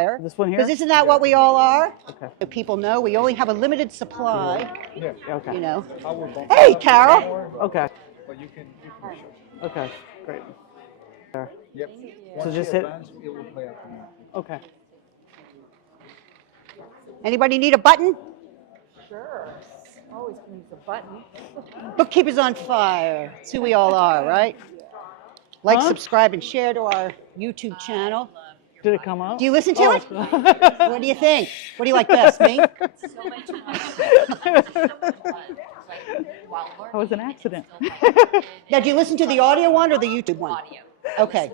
fire. This one here? Because isn't that what we all are? Okay. So people know we only have a limited supply. Yeah. Okay. You know. Hey, Carol. Okay. But you can Okay. Great. There. Yep. So just hit. It will play automatically. Okay. Anybody need a button? Sure. Always can use a button. Bookkeepers on fire. That's who we all are, right? Like, subscribe, and share to our YouTube channel. Did it come up? Do you listen to it? What do you think? What do you like best, me? That was an accident. Now, do you listen to the audio one or the YouTube one? Audio. Okay.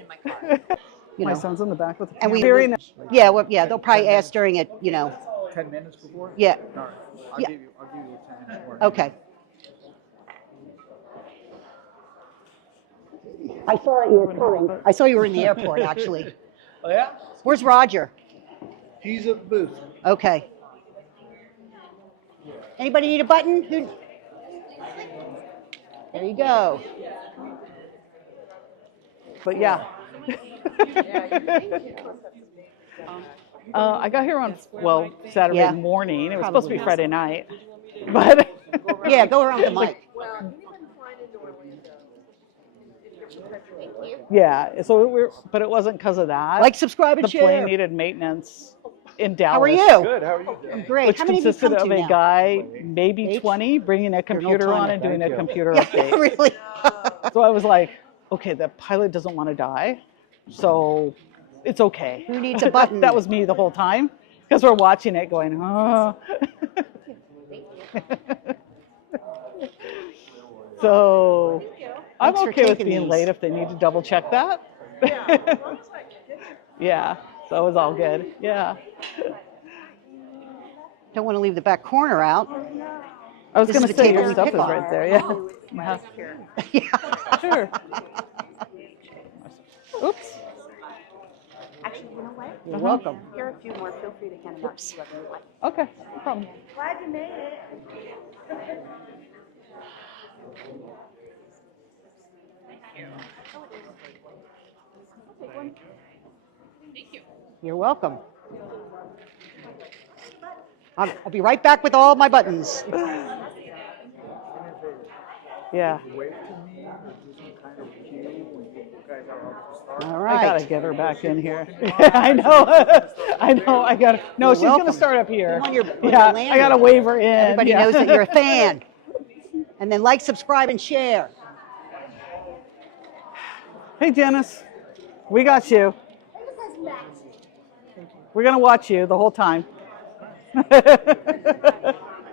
You My know. son's in the back with the And we, very nice. yeah, well, yeah, they'll probably ask during it, you know. 10 minutes before? Yeah. All right. I'll Yeah. give you 10 minutes more. Okay. I saw that you were coming. I saw you were in the airport, actually. Oh, yeah? Where's Roger? He's at the booth. Okay. Anybody need a button? Who? There you go. But yeah. I got here on Saturday morning. It was supposed to be Friday night, but Yeah, go around the mic. yeah. So but it wasn't because of that. Like, subscribe, and the share. plane needed maintenance in Dallas. How are you? Good. How are you doing? I'm great. Which How many have you consisted come of to a now? guy, maybe Eight? 20, bringing a computer on and doing a computer Yeah, update. really. So I was like, okay, the pilot doesn't want to die, so it's okay. Who needs a button? That was me the whole time, because we're watching it going, oh. So I'm Thanks for okay with taking being these. late if they need to double check that. Yeah, so it was all good. Yeah. Don't want to leave the back corner out. I was This is going to the say table your we stuff is pick on. right there. Yeah. Yeah. Sure. Oops. Actually, you know what? You're welcome. Here are a few more. Feel free to hand them out to whoever you like. Okay, no problem. Glad you made it. You're welcome. I'll be right back with all my buttons. Yeah. Wait for me or do some kind of cue when you guys are about to start. All I right. gotta get her back in here. I know. I know. I gotta. No, she's welcome. gonna start up here. On your Yeah, landing. I gotta wave her in. Everybody yeah. knows that you're a fan. And then like, subscribe, and share. Hey, Dennis, we got you. We're gonna watch you the whole time.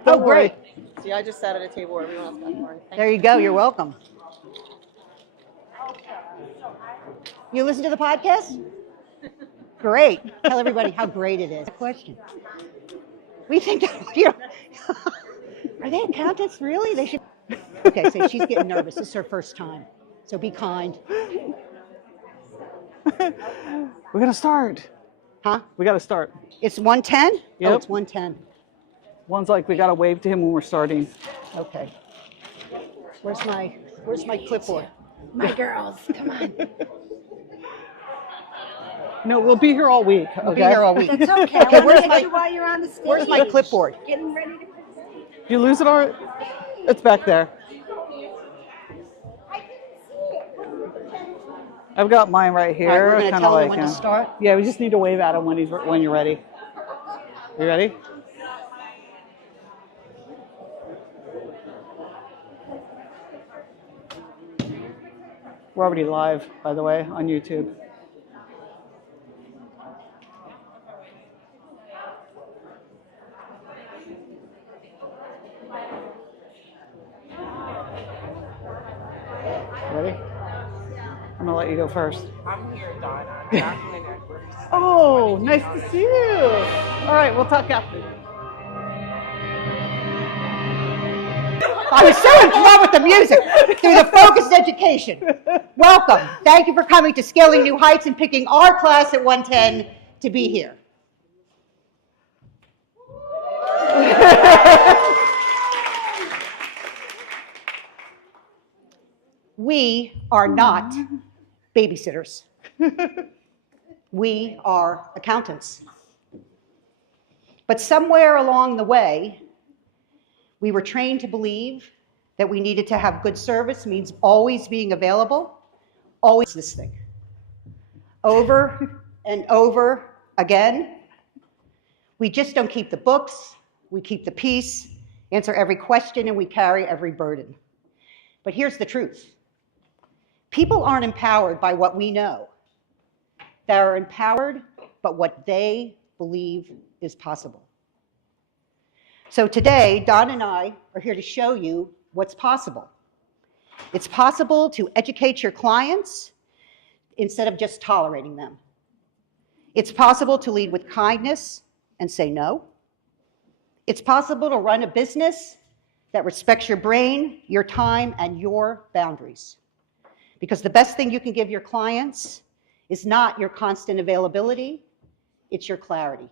Oh, great. See, I just sat at a table where everyone else got more. There you go. You're welcome. You listen to the podcast? Great. Tell everybody how great it is. Question. We think that, you know, are they accountants? Really? They should. Okay, so she's getting nervous. This is her first time. So be kind. We're gonna start. Huh? We gotta start. It's 110? Yep. Oh, it's 110. One's like we gotta wave to him when we're starting. Okay. Where's my clipboard? My girls, come on. No, we'll be here all week. Okay. We'll be here all week. It's okay. Okay, I where's want to my- get you while you're on the stage. Where's my clipboard? Getting ready to put Did you lose it already? It's back there. I've got mine right here. All right, we're gonna kinda tell him like, when to start. Yeah, we just need to wave at him when you're ready. You ready? We're already live, by the way, on YouTube. Ready? I'm gonna let you go first. I'm here, Donna. Jacqueline Edwards. Oh, nice to see you. All right, we'll talk after. I was so in love with the music through the focused education. Welcome. Thank you for coming to Scaling New Heights and picking our class at 110 to be here. We are not babysitters. We are accountants. But somewhere along the way, we were trained to believe that we needed to have good service means always being available, always this thing. Over and over again. We just don't keep the books, we keep the peace, answer every question, and we carry every burden. But here's the truth. People aren't empowered by what we know. They're empowered by what they believe is possible. So today, Don and I are here to show you what's possible. It's possible to educate your clients instead of just tolerating them. It's possible to lead with kindness and say no. It's possible to run a business that respects your brain, your time, and your boundaries. Because the best thing you can give your clients is not your constant availability, it's your clarity.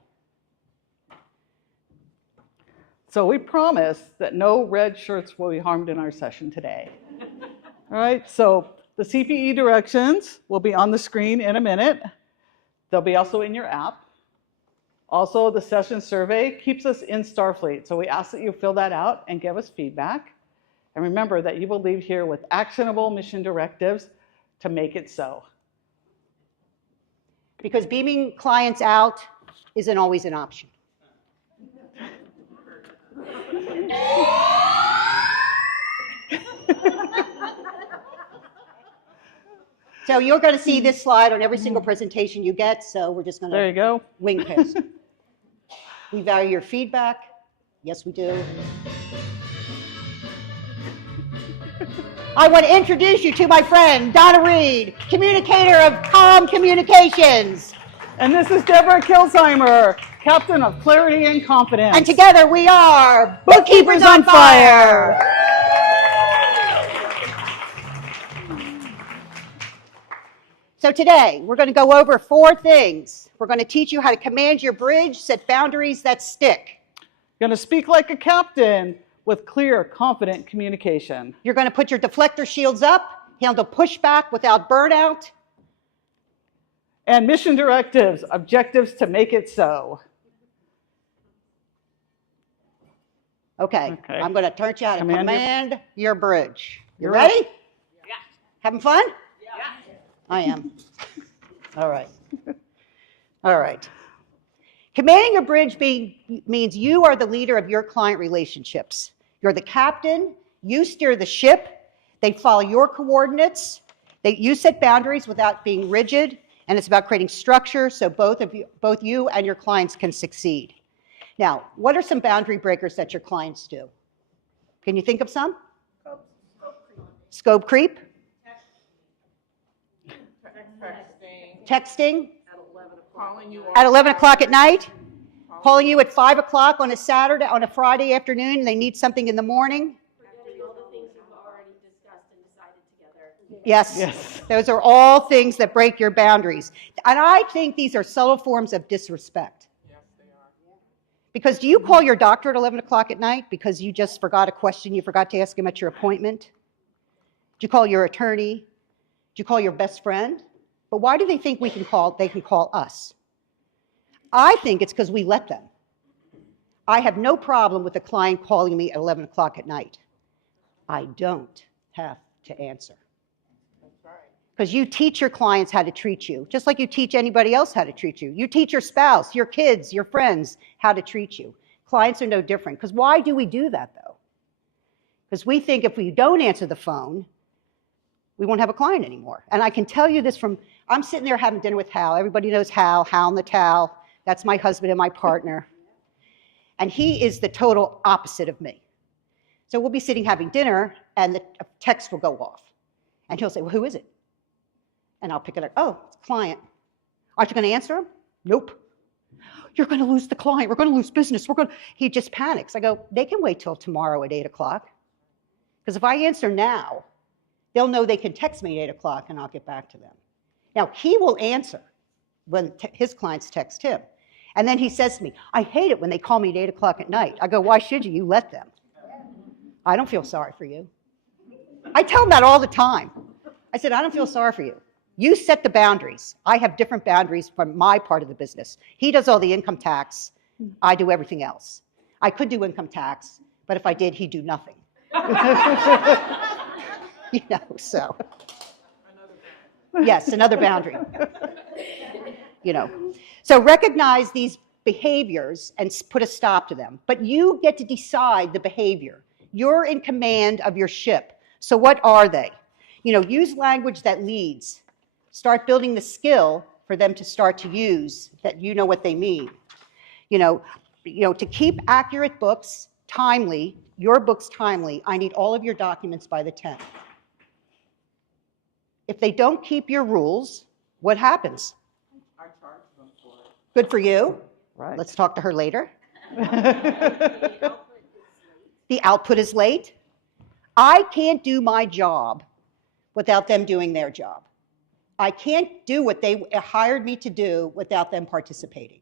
So we promise that no red shirts will be harmed in our session today. All right, so the CPE directions will be on the screen in a minute. They'll be also in your app. Also, the session survey keeps us in Starfleet, so we ask that you fill that out and give us feedback. And remember that you will leave here with actionable mission directives to make it so. Because beaming clients out isn't always an option. So you're going to see this slide on every single presentation you get, so we're just going to There you go. wing past. We value your feedback. Yes, we do. I want to introduce you to my friend, Donna Reed, communicator of Calm Communications. And this is Debra Kilsheimer, captain of Clarity and Confidence. And together we are Bookkeepers on Fire. So today, we're going to go over 4 things. We're going to teach you how to command your bridge, set boundaries that stick. You're going to speak like a captain with clear, confident communication. You're going to put your deflector shields up, handle pushback without burnout. And mission directives, objectives to make it so. Okay. I'm going to teach you how to command your bridge. You You're ready? up. Yeah. Having fun? Yeah. I am. All right. All right. Commanding your bridge means you are the leader of your client relationships. You're the captain. You steer the ship. They follow your coordinates. You set boundaries without being rigid, and it's about creating structure so both you and your clients can succeed. Now, what are some boundary breakers that your clients do? Can you think of some? Scope creep. Texting. At 11 o'clock at night. Calling you at 5 o'clock on a Friday afternoon, and they need something in the morning. All the things you've already discussed and decided together. Yes. Those are all things that break your boundaries. And I think these are subtle forms of disrespect. Yes, they are. Because do you call your doctor at 11 o'clock at night because you just forgot a question you forgot to ask him at your appointment? Do you call your attorney? Do you call your best friend? But why do they think they can call us? I think it's because we let them. I have no problem with a client calling me at 11 o'clock at night. I don't have to answer. Because you teach your clients how to treat you, just like you teach anybody else how to treat you. You teach your spouse, your kids, your friends how to treat you. Clients are no different. Because why do we do that, though? Because we think if we don't answer the phone, we won't have a client anymore. And I can tell you this I'm sitting there having dinner with Hal. Everybody knows Hal and the Towel. That's my husband and my partner. And he is the total opposite of me. So we'll be sitting having dinner, and the text will go off. And he'll say, well, who is it? And I'll pick it up. Oh, it's a client. Aren't you going to answer him? Nope. You're going to lose the client. We're going to lose business. He just panics. I go, they can wait till tomorrow at 8 o'clock. Because if I answer now, they'll know they can text me at 8 o'clock, and I'll get back to them. Now, he will answer when his clients text him. And then he says to me, I hate it when they call me at 8 o'clock at night. I go, why should you? You let them. I don't feel sorry for you. I tell them that all the time. I said, I don't feel sorry for you. You set the boundaries. I have different boundaries from my part of the business. He does all the income tax I do everything else. I could do income tax, but if I did, he'd do nothing. So. Yes, another boundary. So recognize these behaviors and put a stop to them. But you get to decide the behavior. You're in command of your ship. So what are they? Use language that leads. Start building the skill for them to start to use that you know what they mean. To keep accurate books timely, your books timely, I need all of your documents by the 10th. If they don't keep your rules, what happens? I charge them for it. Good for you. Right. Let's talk to her later. The output is late. I can't do my job without them doing their job. I can't do what they hired me to do without them participating.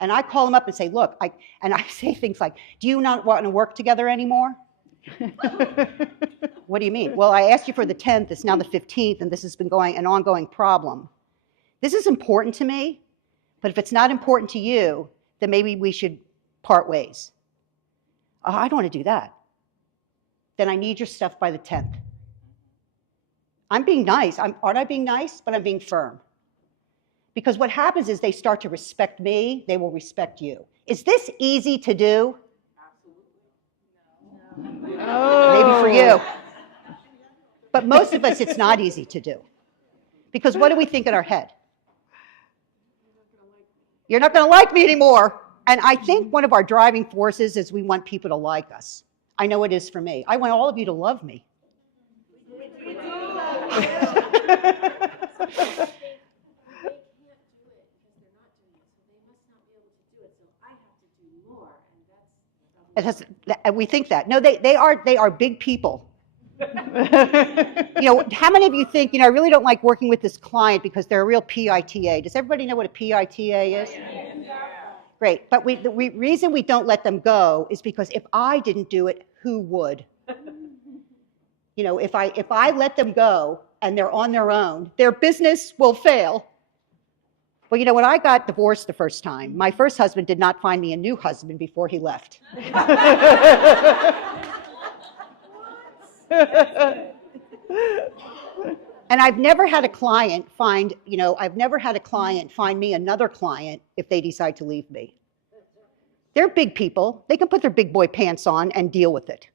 And I call them up and say, look, I say things like, do you not want to work together anymore? What do you mean? Well, I asked you for the 10th, it's now the 15th, and this has been an ongoing problem. This is important to me, but if it's not important to you, then maybe we should part ways. Oh, I don't want to do that. Then I need your stuff by the 10th. I'm being nice. Aren't I being nice? But I'm being firm. Because what happens is they start to respect me, they will respect you. Is this easy to do? Maybe for you. But most of us, it's not easy to do. Because what do we think in our head? You're not going to like me anymore. And I think one of our driving forces is we want people to like us. I know it is for me. I want all of you to love me. We think that. No, they are big people. How many of you think, I really don't like working with this client because they're a real PITA. Does everybody know what a PITA is? Great. But the reason we don't let them go is because if I didn't do it, who would? If I let them go and they're on their own, their business will fail. Well, when I got divorced the first time, my first husband did not find me a new husband before he left. And I've never had a client find me another client if they decide to leave me. They're big people. They can put their big boy pants on and deal with it.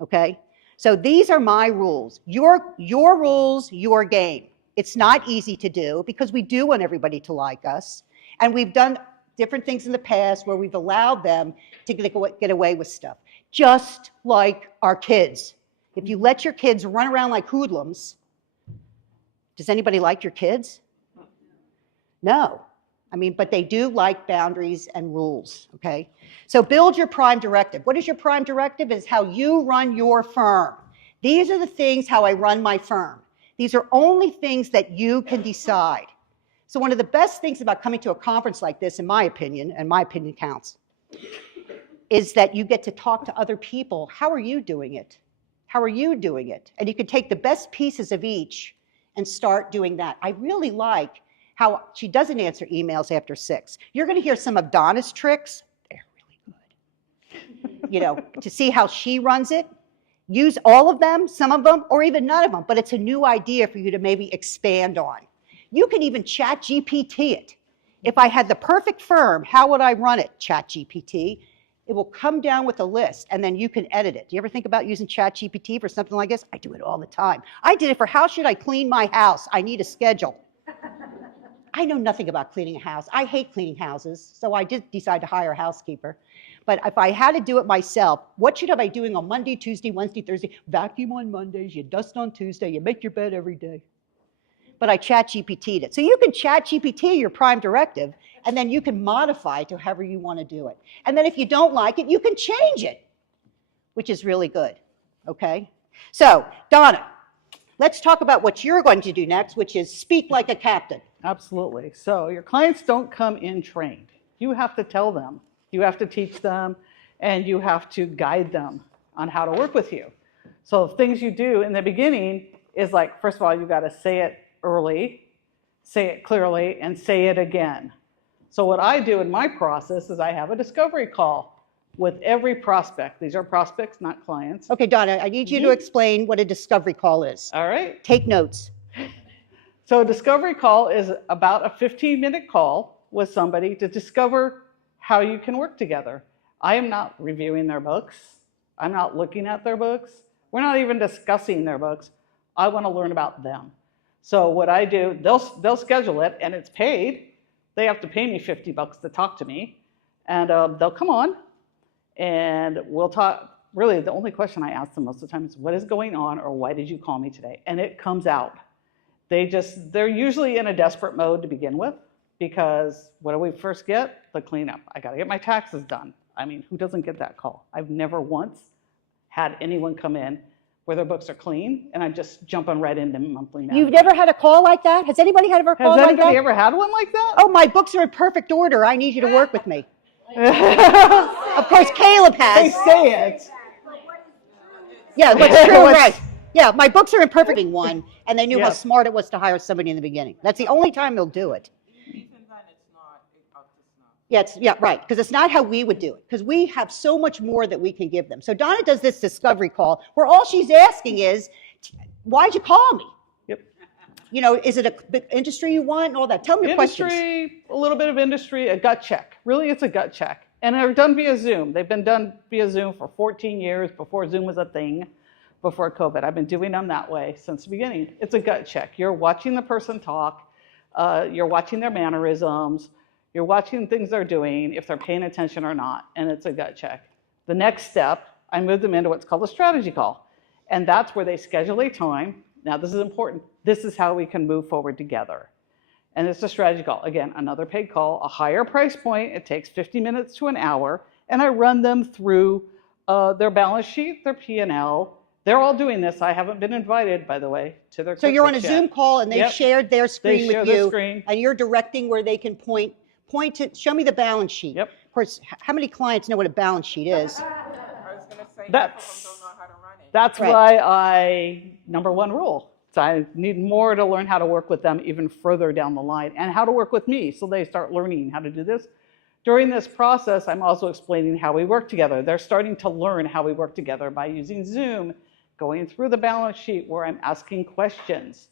Okay? So these are my rules. Your rules, your game. It's not easy to do because we do want everybody to like us. And we've done different things in the past where we've allowed them to get away with stuff. Just like our kids. If you let your kids run around like hoodlums, does anybody like your kids? No. But they do like boundaries and rules, okay? So build your prime directive. What is your prime directive? It's how you run your firm. These are the things how I run my firm. These are only things that you can decide. So one of the best things about coming to a conference like this, in my opinion, and my opinion counts, is that you get to talk to other people. How are you doing it? How are you doing it? And you can take the best pieces of each and start doing that. I really like how she doesn't answer emails after 6. You're going to hear some of Donna's tricks. They're really good. To see how she runs it. Use all of them, some of them, or even none of them, but it's a new idea for you to maybe expand on. You can even chat GPT it. If I had the perfect firm, how would I run it? Chat GPT. It will come down with a list, and then you can edit it. Do you ever think about using chat GPT for something like this? I do it all the time. I did it for how should I clean my house? I need a schedule. I know nothing about cleaning a house. I hate cleaning houses, so I did decide to hire a housekeeper. But if I had to do it myself, what should I be doing on Monday, Tuesday, Wednesday, Thursday? Vacuum on Mondays, you dust on Tuesday, you make your bed every day. But I chat GPT'd it. So you can chat GPT your prime directive, and then you can modify it to however you want to do it. And then if you don't like it, you can change it, which is really good, okay? So, Donna, let's talk about what you're going to do next, which is speak like a captain. Absolutely. So your clients don't come in trained. You have to tell them. You have to teach them, and you have to guide them on how to work with you. So things you do in the beginning is like, first of all, you got to say it early, say it clearly, and say it again. So what I do in my process is I have a discovery call with every prospect. These are prospects, not clients. Okay, Donna, I need you to explain what a discovery call is. All right. Take notes. So a discovery call is about a 15-minute call with somebody to discover how you can work together. I am not reviewing their books. I'm not looking at their books. We're not even discussing their books. I want to learn about them. So what I do, they'll schedule it, and it's paid. They have to pay me $50 to talk to me, and they'll come on, and we'll talk. Really, the only question I ask them most of the time is, what is going on, or why did you call me today? And it comes out. They're usually in a desperate mode to begin with, because what do we first get? The cleanup. I got to get my taxes done. I mean, who doesn't get that call? I've never once had anyone come in where their books are clean, and I'm just jumping right into monthly management. You've never had a call like that? Has anybody had a call like that? Has anybody ever had one like that? Oh, my books are in perfect order. I need you to work with me. Of course, Caleb They has. say it. Yeah, what's true, What's- right. Yeah, my books are in perfect one, and they knew how Yeah. smart it was to hire somebody in the beginning. That's the only time they'll do it. Even then, it's not up to snuff. Yeah, right, because it's not how we would do it, because we have so much more that we can give them. So Donna does this discovery call where all she's asking is, why'd you call me? Yep. You know, is it a big industry you want and all that? Tell me your questions. Industry, a little bit of industry, a gut check. Really, it's a gut check. And they're done via Zoom. They've been done via Zoom for 14 years before Zoom was a thing, before COVID. I've been doing them that way since the beginning. It's a gut check. You're watching the person talk. You're watching their mannerisms. You're watching things they're doing, if they're paying attention or not, and it's a gut check. The next step, I move them into what's called a strategy call. And that's where they schedule a time. Now, this is important. This is how we can move forward together. And it's a strategy call. Again, another paid call, a higher price point. It takes 50 minutes to an hour. And I run them through their balance sheet, their P&L. They're all doing this. I haven't been invited, by the way, to their So you're on a QuickBooks yet. Zoom call and they've Yep. shared their screen share with their you, screen. and you're directing where they can point to, show me the balance sheet. Yep. Of course, how many clients know what a balance sheet is? I was gonna say, half That's- of them don't know how to run it. That's Right. why number one rule. So I need more to learn how to work with them even further down the line, and how to work with me, so they start learning how to do this. During this process, I'm also explaining how we work together. They're starting to learn how we work together by using Zoom, going through the balance sheet where I'm asking questions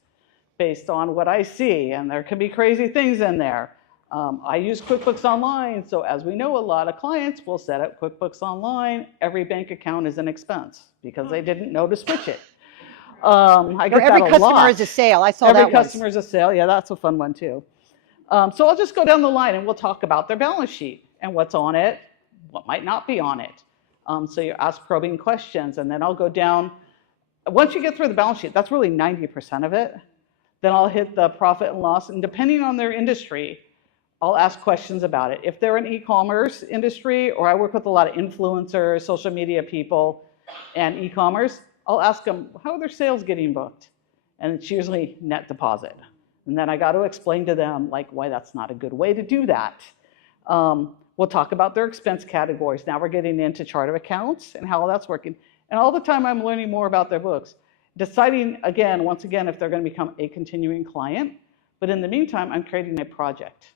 based on what I see, and there can be crazy things in there. I use QuickBooks Online, so as we know, a lot of clients will set up QuickBooks Online. Every bank account is an expense because they didn't know to switch it. I get Every that a customer lot. is a sale. I saw Every that once. customer is a sale. Yeah, that's a fun one too. So I'll just go down the line and we'll talk about their balance sheet and what's on it, what might not be on it. So you ask probing questions, and then I'll go down. Once you get through the balance sheet, that's really 90% of it. Then I'll hit the profit and loss, and depending on their industry, I'll ask questions about it. If they're an e-commerce industry, or I work with a lot of influencers, social media people, and e-commerce, I'll ask them, how are their sales getting booked? And it's usually net deposit. And then I got to explain to them like why that's not a good way to do that. We'll talk about their expense categories. Now we're getting into chart of accounts and how that's working. And all the time I'm learning more about their books. Deciding again, once again, if they're going to become a continuing client. But in the meantime, I'm creating a project.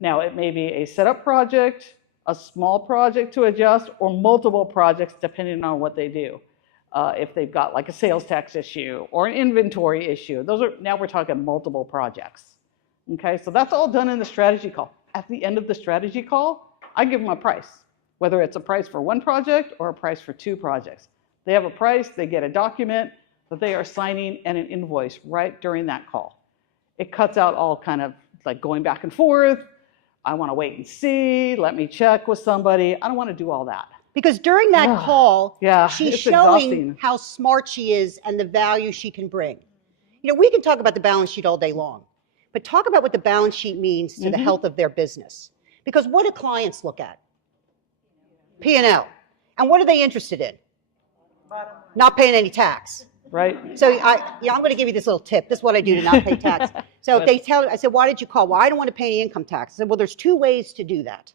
Now it may be a setup project, a small project to adjust, or multiple projects depending on what they do. If they've got like a sales tax issue or an inventory issue, now we're talking multiple projects. Okay, so that's all done in the strategy call. At the end of the strategy call, I give them a price, whether it's a price for one project or a price for two projects. They have a price, they get a document that they are signing and an invoice right during that call. It cuts out all kind of like going back and forth. I want to wait and see, let me check with somebody. I don't want to do all that. Because during that call, Yeah, she's it's showing exhausting. how smart she is and the value she can bring. You know, we can talk about the balance sheet all day long, but talk about what the balance sheet means to the health of their business. Because what do clients look at? P&L. And what are they interested in? Not paying any tax. Right? So I'm going to give you this little tip. This is what I do to not pay tax. So if they tell, I said, why did you call? Well, I don't want to pay any income tax. I said, well, there's two ways to do that.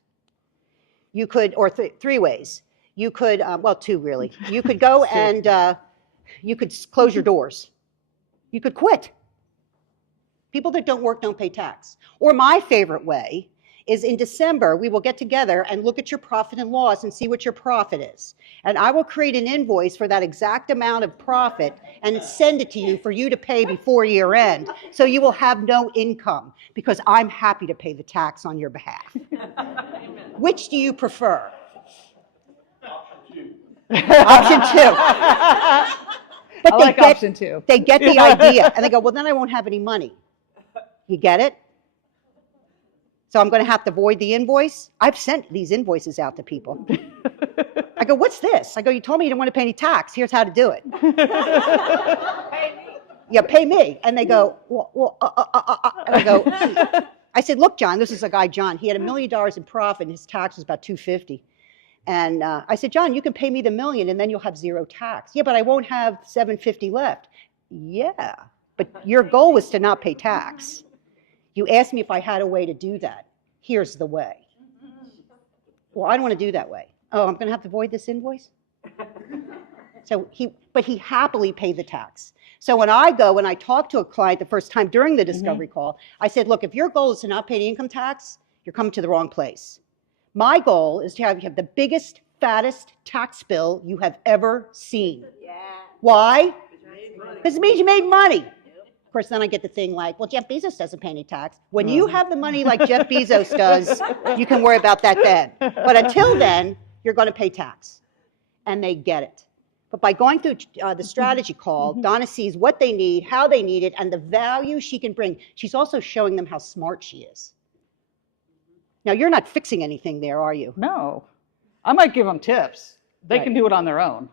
You could, or three ways. You could, well, two really. You could go and you could close your doors. You could quit. People that don't work don't pay tax. Or my favorite way is in December, we will get together and look at your profit and loss and see what your profit is. And I will create an invoice for that exact amount of profit and send it to you for you to pay before year end. So you will have no income because I'm happy to pay the tax on your behalf. Which do you prefer? Option two. But I like option two. They get the idea and they go, well, then I won't have any money. You get it? So I'm going to have to void the invoice. I've sent these invoices out to people. I go, what's this? I go, you told me you didn't want to pay any tax. Here's how to do it. Pay me. Yeah, pay me. And they go, and I go, I said, look, John, this is a guy, John. He had $1 million in profit and his tax was about $250. And I said, John, you can pay me the $1 million and then you'll have zero tax. Yeah, but I won't have $750 left. Yeah, but your goal was to not pay tax. You asked me if I had a way to do that. Here's the way. Well, I don't want to do that way. Oh, I'm going to have to void this invoice? So he happily paid the tax. So when I go and I talk to a client the first time during the discovery call, I said, look, if your goal is to not pay the income tax, you're coming to the wrong place. My goal is to have you have the biggest, fattest tax bill you have ever seen. Yeah. Why? Because it means you made money. Of course, then I get the thing like, well, Jeff Bezos doesn't pay any tax. When you have the money like Jeff Bezos does, you can worry about that then. But until then, you're going to pay tax. And they get it. But by going through the strategy call, Donna sees what they need, how they need it, and the value she can bring. She's also showing them how smart she is. Now, you're not fixing anything there, are you? No. I might give them tips. They can do it on their own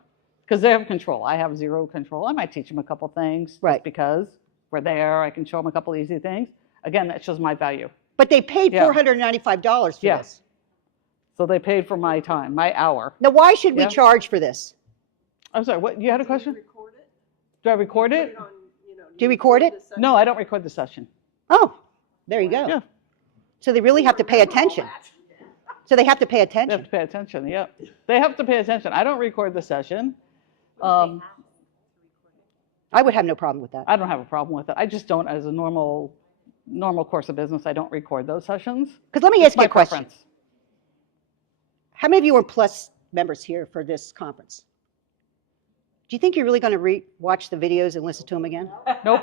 because they have control. I have zero control. I might teach them a couple things just because we're there. I can show them a couple easy things. Again, that shows my value. But they paid $495 for this. So they paid for my time, my hour. Now, why should we charge for this? I'm sorry, what? You had a question? Do I record it? Do you record it? No, I don't record the session. Oh, there you go. Yeah. So they really have to pay attention. So they have to pay attention. They have to pay attention, yep. They have to pay attention. I don't record the session. I would have no problem with that. I don't have a problem with it. I just don't, as a normal course of business, I don't record those sessions. Because let me ask you a question. Preference. How many of you were Plus members here for this conference? Do you think you're really going to watch the videos and listen to them again? Nope,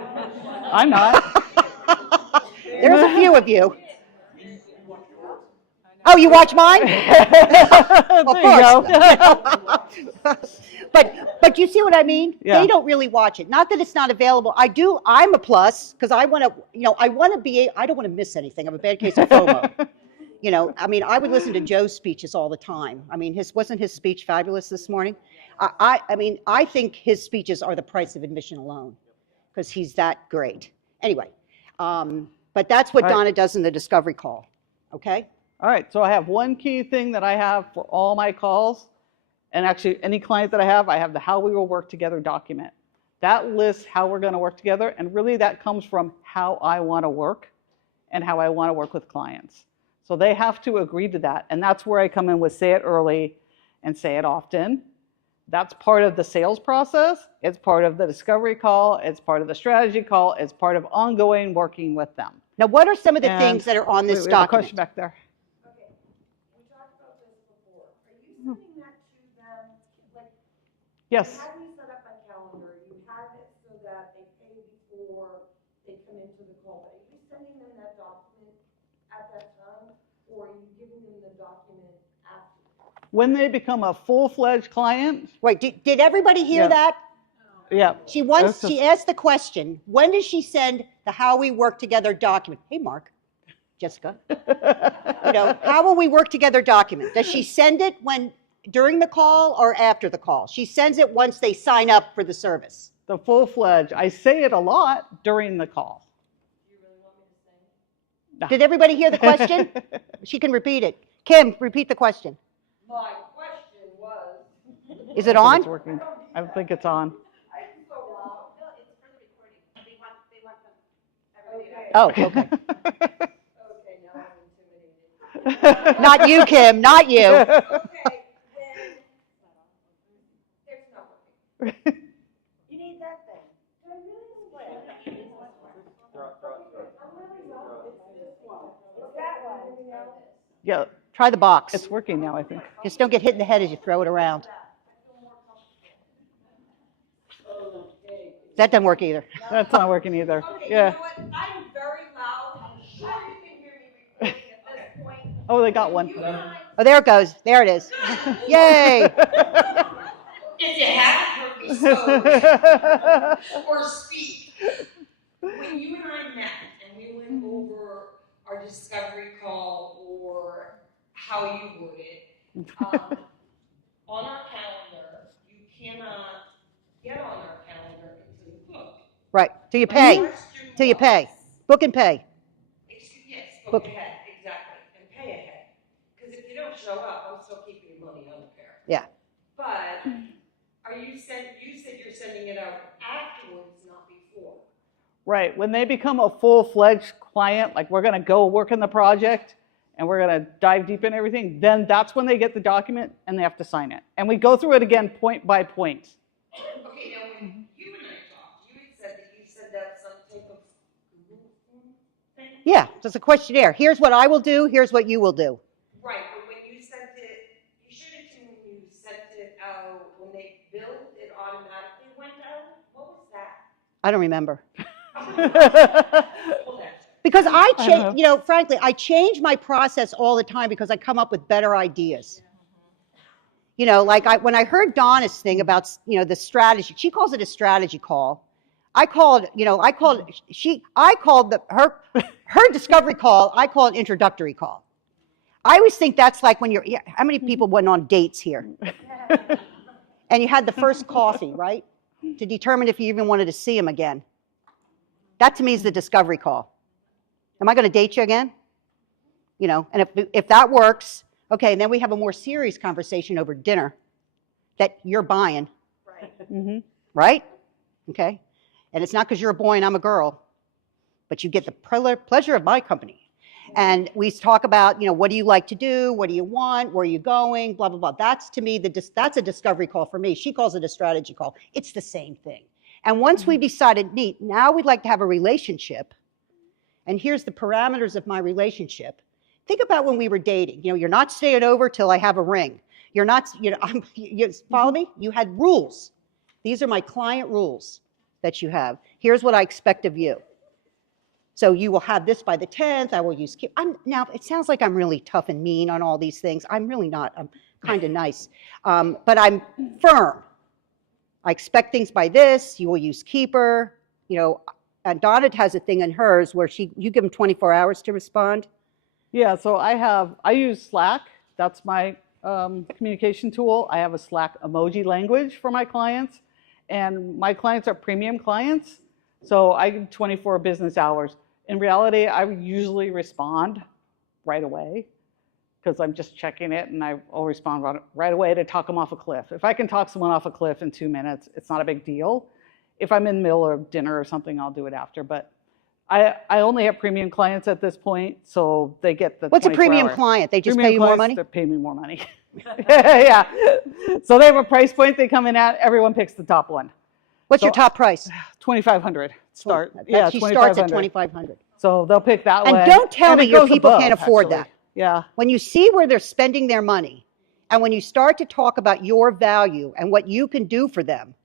I'm not. There's a few of you. Oh, you watch mine? Of course. But you see what I mean? Yeah. They don't really watch it. Not that it's not available. I do. I'm a plus because I want to. I want to be. I don't want to miss anything. I'm a bad case of FOMO. I mean, I would listen to Joe's speeches all the time. I mean, wasn't his speech fabulous this morning? I mean, I think his speeches are the price of admission alone because he's that great. Anyway, but that's what Donna does in the discovery call. Okay. All right, so I have one key thing that I have for all my calls, and actually any client that I have the how we will work together document. That lists how we're going to work together, and really that comes from how I want to work and how I want to work with clients. So they have to agree to that, and that's where I come in with say it early and say it often. That's part of the sales process. It's part of the discovery call. It's part of the strategy call. It's part of ongoing working with them. Now, what are some of the things that are on this we have a document? question back there. Sending that to them, like, Yes. how do you set up a calendar? You have it so that they pay before they come into the call. But are you sending them that document at that time, or are you giving them the document after? When they become a full-fledged client. Wait, did everybody hear that? Yeah. She asked the question, when does she send the how we work together document? Hey, Mark, Jessica, how will we work together document? Does she send it during the call or after the call? She sends it once they sign up for the service. The full-fledged. I say it a lot during the call. Do you really want me to say? Did everybody hear the question? She can repeat it. Kim, repeat the question. My question was. Is it I think on? it's working. I don't think it's on. I'm so loud. No, it's for the recording. They want them, everybody to Oh, okay. Okay, now I'm intimidated. Not you, Kim, not you. Okay, then, it's not working. You need that thing. Do I really swear? I'm really not. It's this one. It's that one. Yeah, Try the box. it's working now, I think. Just don't get hit in the head as you throw it around. That doesn't work either. That's not working either. Okay, Yeah. you know what? I'm very loud. I'm sure you can hear me recording at this point. Oh, they got one. You and I, Oh, there it goes. There it is. Yay. if you haven't heard me so or speak, when you and I met and we went over our discovery call or how you would it, on our calendar, you cannot get on our calendar until you book. Right. Till you pay. My question Till you pay. was- Book and pay. Yes, book Book. ahead, exactly, and pay ahead. Because if you don't show up, I'm still keeping your money, I don't care. Yeah. But you said you're sending it out afterwards, not before. Right, when they become a full-fledged client, like we're gonna go work in the project and we're gonna dive deep in everything, then that's when they get the document and they have to sign it. And we go through it again point by point. Okay, now when you and I talked, you had said that you sent out some type of Google form thing? Yeah, just a questionnaire. Here's what I will do. Here's what you will do. Right, but when you sent it, you should have seen when you sent it out, when they billed, it automatically went out? What was that? I don't remember. Well, that's- Because I know. change, you know, frankly, I change my process all the time because I come up with better ideas. You know, like when I heard Donna's thing about, you know, the strategy, she calls it a strategy call. I called her discovery call, I call it introductory call. I always think that's like when how many people went on dates here? And you had the first coffee, right? To determine if you even wanted to see him again. That to me is the discovery call. Am I going to date you again? You know, and if that works, okay, and then we have a more serious conversation over dinner that you're buying. Right. Mm-hmm. Right? Okay. And it's not because you're a boy and I'm a girl, but you get the pleasure of my company. And we talk about, you know, what do you like to do? What do you want? Where are you going? Blah, blah, blah. That's to me, that's a discovery call for me. She calls it a strategy call. It's the same thing. And once we've decided, neat, now we'd like to have a relationship. And here's the parameters of my relationship. Think about when we were dating. You know, you're not staying over till I have a ring. You're not, you know, you follow me? You had rules. These are my client rules that you have. Here's what I expect of you. So you will have this by the 10th. I will use, now it sounds like I'm really tough and mean on all these things. I'm really not. I'm kind of nice. But I'm firm. I expect things by this. You will use keeper. You know, and Donna has a thing in hers where you give them 24 hours to respond. Yeah, so I use Slack. That's my communication tool. I have a Slack emoji language for my clients, and my clients are premium clients, so I give 24 business hours. In reality, I usually respond right away because I'm just checking it, and I'll respond right away to talk them off a cliff. If I can talk someone off a cliff in 2 minutes, it's not a big deal. If I'm in the middle of dinner or something, I'll do it after, but I only have premium clients at this point, so they get the What's a 24 premium hours. client? They just Premium pay you more clients, money? They pay me more money. Yeah. So they have a price point they come in at. Everyone picks the top one. What's your So- top price? $2,500 start. She starts at $2,500. So they'll pick that one. And don't tell me it your goes people above, can't afford actually. that. Yeah. When you see where they're spending their money, and when you start to talk about your value and what you can do for them,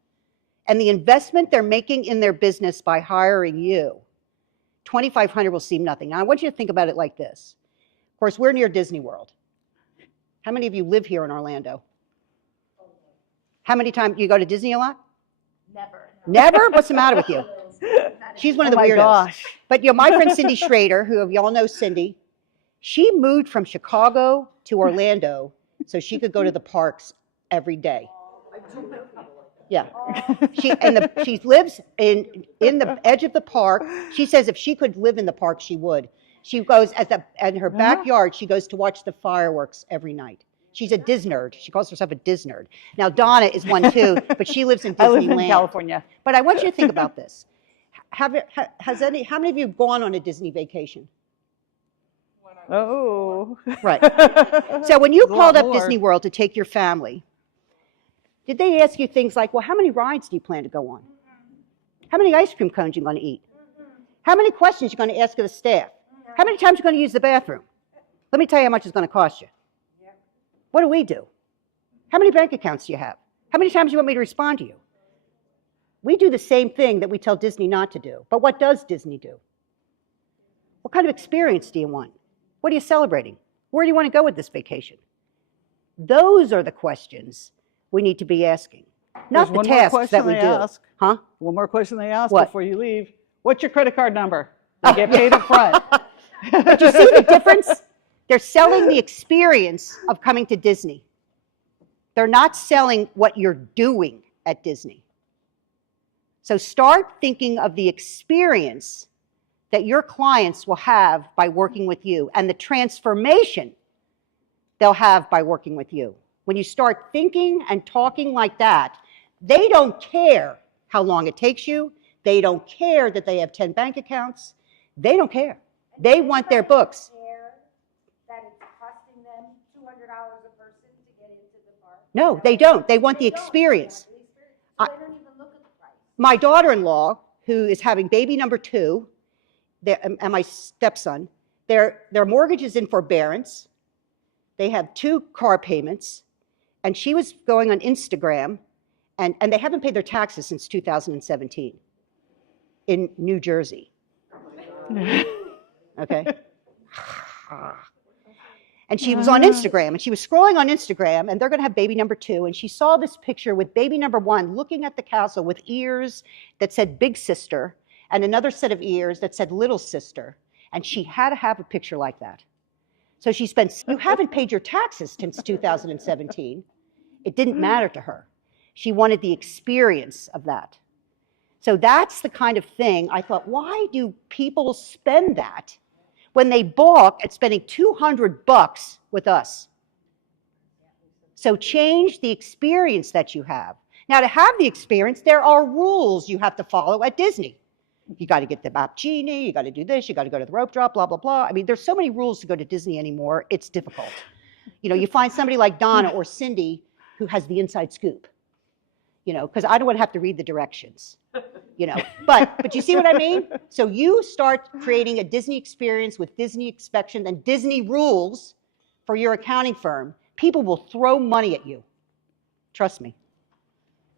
and the investment they're making in their business by hiring you, $2,500 will seem nothing. Now, I want you to think about it like this. Of course, we're near Disney World. How many of you live here in Orlando? How many times you go to Disney a lot? Never. Never? What's the matter with you? She's one of the Oh my weirdos. gosh. But you know, my friend Cindy Schrader, who y'all know Cindy, she moved from Chicago to Orlando so she could go to the parks every day. Yeah. She lives in the edge of the park. She says if she could live in the park, she would. She goes in her backyard, she goes to watch the fireworks every night. She's a Disnerd. She calls herself a Disnerd. Now, Donna is one too, but she lives in Disneyland. I live in California. But I want you to think about this. How many of you have gone on a Disney vacation? Oh. Right. So when you There's a called lot up more. Disney World to take your family, did they ask you things like, well, how many rides do you plan to go on? How many ice cream cones are you going to eat? How many questions are you going to ask of the staff? How many times are you going to use the bathroom? Let me tell you how much it's going to cost you. What do we do? How many bank accounts do you have? How many times do you want me to respond to you? We do the same thing that we tell Disney not to do. But what does Disney do? What kind of experience do you want? What are you celebrating? Where do you want to go with this vacation? Those are the questions we need to be asking, not the tasks that we do. Huh? One more question they ask What? before you leave. What's your credit card number? You get paid up front. But you see the difference? They're selling the experience of coming to Disney. They're not selling what you're doing at Disney. So start thinking of the experience that your clients will have by working with you and the transformation they'll have by working with you. When you start thinking and talking like that, they don't care how long it takes you. They don't care that they have 10 bank accounts. They don't care. They want their books. That it's costing them $200 a person to get into the park? No, they don't. They want the experience. So they don't even look at the price. My daughter-in-law, who is having baby number 2, and my stepson, their mortgage is in forbearance. They have 2 car payments, and she was going on Instagram, and they haven't paid their taxes since 2017 in New Jersey. Okay? And she was on Instagram, and she was scrolling on Instagram, and they're going to have baby number 2, and she saw this picture with baby number 1 looking at the castle with ears that said big sister, and another set of ears that said little sister, and she had to have a picture like that. So she spent, you haven't paid your taxes since 2017. It didn't matter to her. She wanted the experience of that. So that's the kind of thing I thought, why do people spend that when they balk at spending $200 with us? So change the experience that you have. Now, to have the experience, there are rules you have to follow at Disney. You got to get the map genie, you got to do this, you got to go to the rope drop, blah, blah, blah. I mean, there's so many rules to go to Disney anymore, it's difficult. You know, you find somebody like Donna or Cindy who has the inside scoop, you know, because I don't want to have to read the directions, you know. But you see what I mean? So you start creating a Disney experience with Disney expectations and Disney rules for your accounting firm. People will throw money at you. Trust me.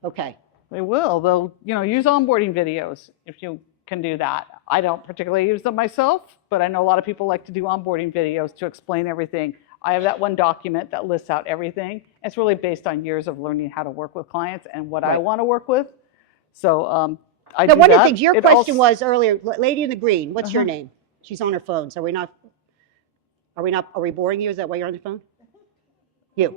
Okay. They will. They'll, you know, use onboarding videos if you can do that. I don't particularly use them myself, but I know a lot of people like to do onboarding videos to explain everything. I have that one document that lists out everything. It's really based on years of learning how to work with clients and what I want to work with. So I do Now, one that. of the things, your question was earlier, lady in the green, what's your name? She's on her phone. So are we boring you? Is that why you're on the phone? You.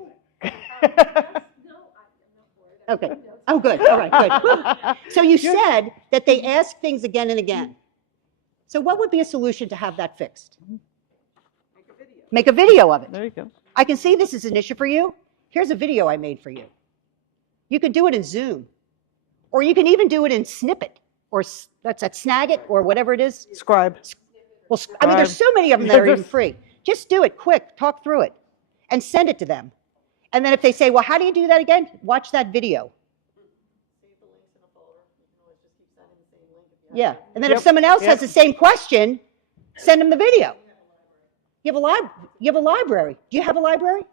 Okay. Oh, good. All right, good. So you said that they ask things again and again. So what would be a solution to have that fixed? Make a video of it. There you go. I can see this is an issue for you. Here's a video I made for you. You could do it in Zoom, or you can even do it in Snippet, or that's at Snagit, or whatever it is. Scribe. Well, I mean, there's so many of them that are even free. Just do it quick, talk through it, and send it to them. And then if they say, well, how do you do that again? Watch that video. Yeah, and then if someone else has the same question, send them the video. You have a library. Do you have a library?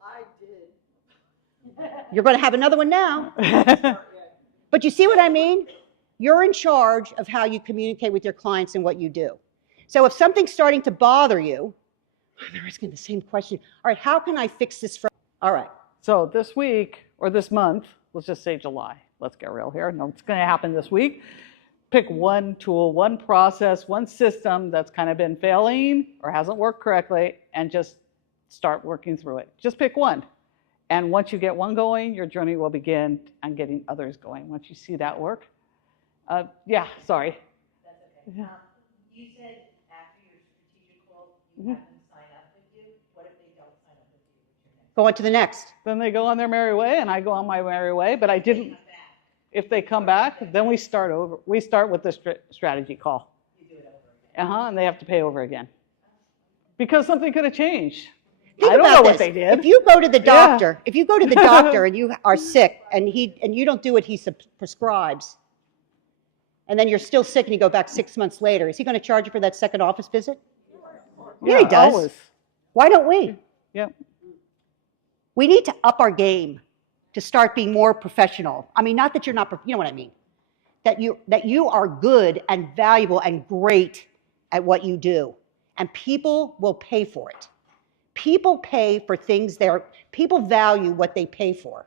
I did. You're going to have another one now. But you see what I mean? You're in charge of how you communicate with your clients and what you do. So if something's starting to bother you, they're asking the same question. All right, how can I fix this? All right. So this week or this month, let's just say July. Let's get real here. No, it's going to happen this week. Pick one tool, one process, one system that's kind of been failing or hasn't worked correctly, and just start working through it. Just pick one. And once you get one going, your journey will begin on getting others going. Once you see that work. Yeah, sorry. That's okay. You said after your strategic call, you have them sign up with you. What if they don't sign up with you? Go on to the next. Then they go on their merry way, and I go on my merry way, but I didn't. If they come back, then we start over. We start with the strategy call. You do it over again. And they have to pay over again. Because something could have changed. Think I don't about know this. what they did. If you go to the doctor, if you go to the doctor and you are sick and you don't do what he prescribes, and then you're still sick and you go back 6 months later, is he going to charge you for that second office visit? Yeah, he does. Always. Why don't we? Yep. We need to up our game to start being more professional. I mean, not that you're not, you know what I mean? That you are good and valuable and great at what you do. And people will pay for it. People pay for things people value what they pay for.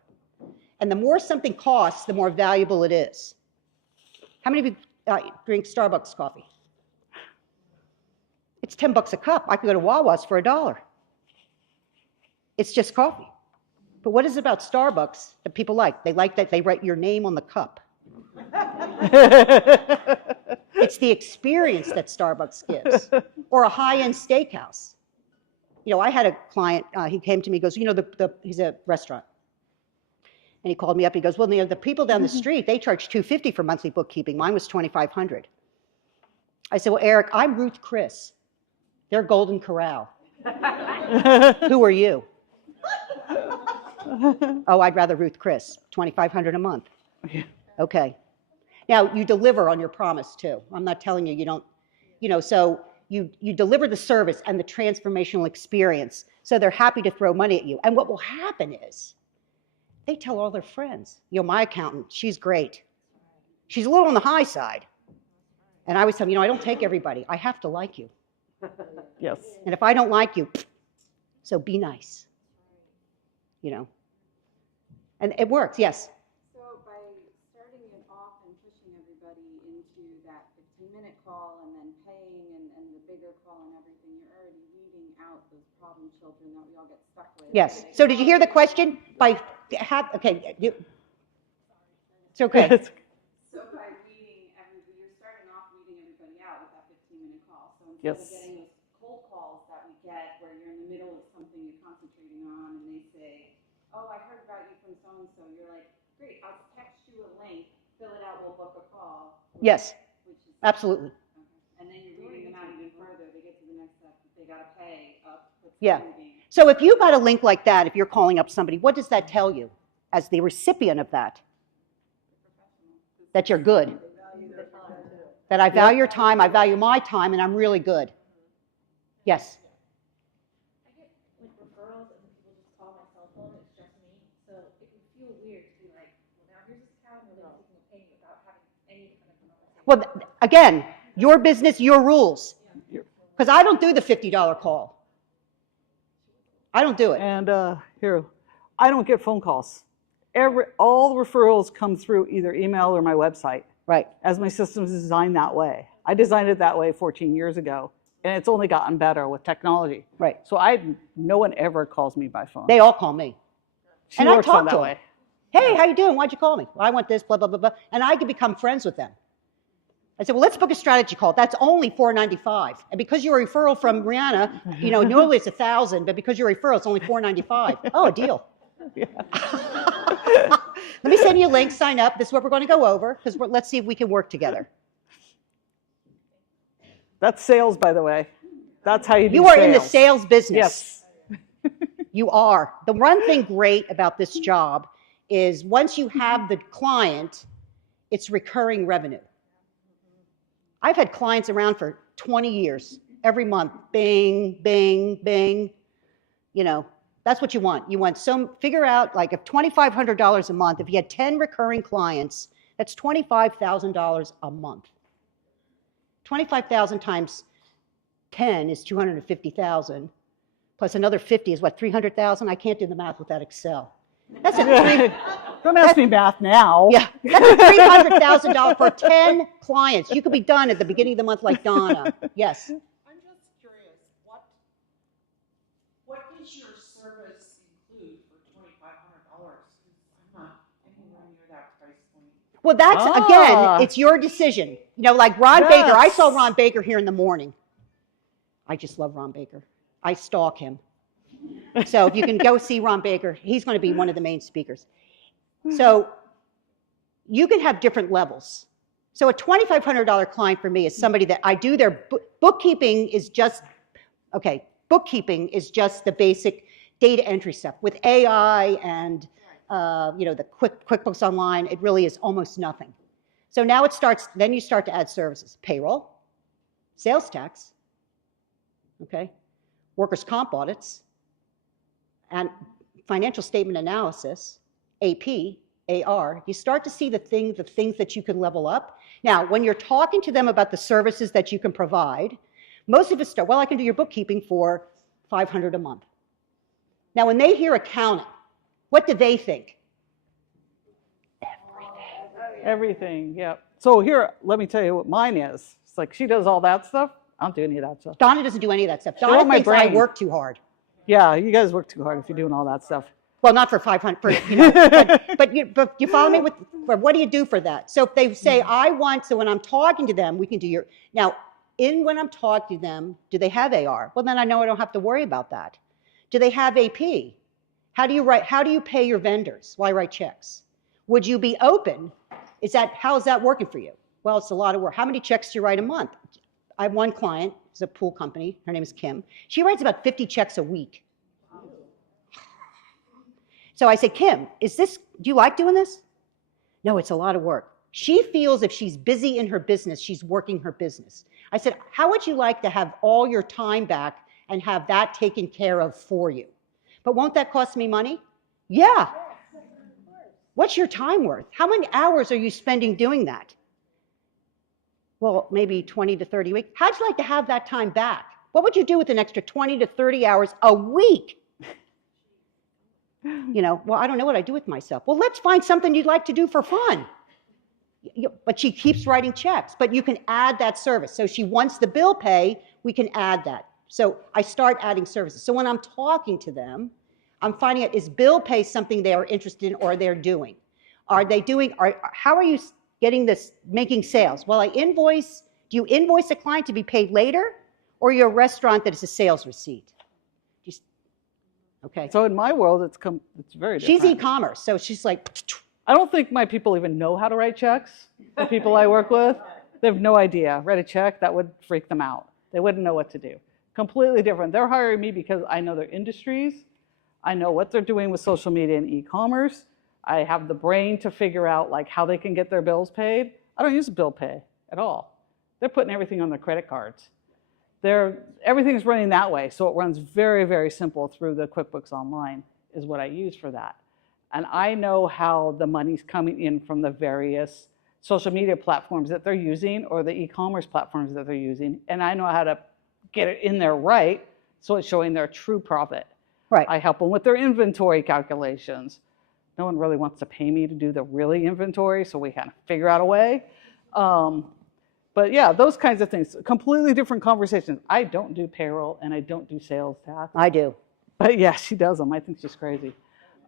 And the more something costs, the more valuable it is. How many of you drink Starbucks coffee? It's $10 a cup. I could go to Wawa's for $1. It's just coffee. But what is it about Starbucks that people like? They like that they write your name on the cup. It's the experience that Starbucks gives. Or a high-end steakhouse. You know, I had a client, he came to me, he goes, you know, he's a restaurant. And he called me up, he goes, well, you know, the people down the street, they charge $250 for monthly bookkeeping. Mine was $2,500. I said, well, Eric, I'm Ruth Chris. They're Golden Corral. Who are you? Oh, I'd rather Ruth Chris, $2,500 a month. Okay. Now, you deliver on your promise, too. I'm not telling you you don't, you know, so you deliver the service and the transformational experience, so they're happy to throw money at you. And what will happen is they tell all their friends, you know, my accountant, she's great. She's a little on the high side. And I always tell them, you know, I don't take everybody. I have to like you. Yes. And if I don't like you, so be nice. You know. And it works, yes. So by starting it off and pushing everybody into that 15-minute call and then paying and the bigger call and everything, you're already weeding out those problem children that we all get stuck with. Yes. So did you hear the question? Okay. It's okay. So by weeding everybody, you're starting off weeding everybody out with that 15-minute call. So instead Yes. of getting those cold calls that we get where you're in the middle of something you're concentrating on and they say, oh, I heard about you from so-and-so, you're like, great, I'll text you a link, fill it out, we'll book a call. Yes. Absolutely. Okay. And then you're reading them out even further. They get to the next step, they got to pay up. Yeah. So if you got a link like that, if you're calling up somebody, what does that tell you as the recipient of that? That you're good. That I value your time, I value my time, and I'm really good. Yes. I get like referrals and people just call my cell phone and it's just me. So it can feel weird to be like, well, now here's this account and they're taking a payment without having any kind of conversation. Well, again, your business, your rules. Because I don't do the $50 call. I don't do it. And here, I don't get phone calls. All the referrals come through either email or my website. Right. As my system is designed that way. I designed it that way 14 years ago, and it's only gotten better with technology. Right. So no one ever calls me by phone. They all call me. She and I works talk on to that them. way. Hey, how you doing? Why'd you call me? Well, I want this, blah, blah, blah, blah. And I could become friends with them. I said, well, let's book a strategy call. That's only $4.95. And because you're a referral from Rihanna, you know, normally it's $1,000, but because you're a referral, it's only $4.95. Oh, a deal. Yeah. Let me send you a link, sign up. This is what we're going to go over, because let's see if we can work together. That's sales, by the way. That's how you do You are sales. in the sales business. Yes. You are. The one thing great about this job is once you have the client, it's recurring revenue. I've had clients around for 20 years, every month, bing, bing, bing. You know, that's what you want. You want figure out, like, if $2,500 a month, if you had 10 recurring clients, that's $25,000 a month. 25,000 times 10 is 250,000, plus another 50 is what, 300,000? I can't do the math with that Excel. That's Don't ask me math now. Yeah, that's $300,000 for 10 clients. You could be done at the beginning of the month like Donna. Yes. I'm just curious, what does your service include for $2,500? I'm not anywhere near that price point. Well, that's, again, it's your decision. You know, like Ron Baker. I saw Ron Baker here in the morning. I just love Ron Baker. I stalk him. So if you can go see Ron Baker, he's going to be one of the main speakers. So you can have different levels. So a $2,500 client for me is somebody that I do their bookkeeping is just, okay, bookkeeping is just the basic data entry stuff. With AI and, you know, the QuickBooks Online, it really is almost nothing. So now then you start to add services, payroll, sales tax, okay? workers' comp audits, and financial statement analysis, AP, AR, you start to see the things that you can level up. Now, when you're talking to them about the services that you can provide, most of us start, well, I can do your bookkeeping for $500 a month. Now, when they hear accounting, what do they think? Everything, yeah. So here, let me tell you what mine is. It's like she does all that stuff. I don't do any of that stuff. Donna doesn't do any of that stuff. They want Donna my thinks I brain. work too hard. Yeah, you guys work too hard if you're doing all that stuff. Well, not for 500, but you follow me with, what do you do for that? So if they say, so when I'm talking to them, we can do now, when I'm talking to them, do they have AR? Well, then I know I don't have to worry about that. Do they have AP? How do you pay your vendors? Well, I write checks. Would you be open? How is that working for you? Well, it's a lot of work. How many checks do you write a month? I have one client, it's a pool company, her name is Kim. She writes about 50 checks a week. So I say, Kim, do you like doing this? No, it's a lot of work. She feels if she's busy in her business, she's working her business. I said, how would you like to have all your time back and have that taken care of for you? But won't that cost me money? Yeah. What's your time worth? How many hours are you spending doing that? Well, maybe 20 to 30 a week. How'd you like to have that time back? What would you do with an extra 20 to 30 hours a week? Well, I don't know what I do with myself. Well, let's find something you'd like to do for fun. But she keeps writing checks, but you can add that service. So she wants the bill pay, we can add that. So I start adding services. So when I'm talking to them, I'm finding out, is bill pay something they are interested in or they're doing? How are you getting this, making sales? Well, do you invoice a client to be paid later, or you're a restaurant that is a sales receipt? Okay. So in my world, it's very different. She's e-commerce, so she's like. I don't think my people even know how to write checks. The people I work with, they have no idea. Write a check, that would freak them out. They wouldn't know what to do. Completely different. They're hiring me because I know their industries. I know what they're doing with social media and e-commerce. I have the brain to figure out how they can get their bills paid. I don't use bill pay at all. They're putting everything on their credit cards. Everything's running that way, so it runs very, very simple through the QuickBooks Online is what I use for that. And I know how the money's coming in from the various social media platforms that they're using or the e-commerce platforms that they're using, and I know how to get it in there right so it's showing their true profit. Right. I help them with their inventory calculations. No one really wants to pay me to do the really inventory, so we kind of figure out a way. But yeah, those kinds of things, completely different conversations. I don't do payroll and I don't do sales tax. I do. But yeah, she does them. I think she's crazy.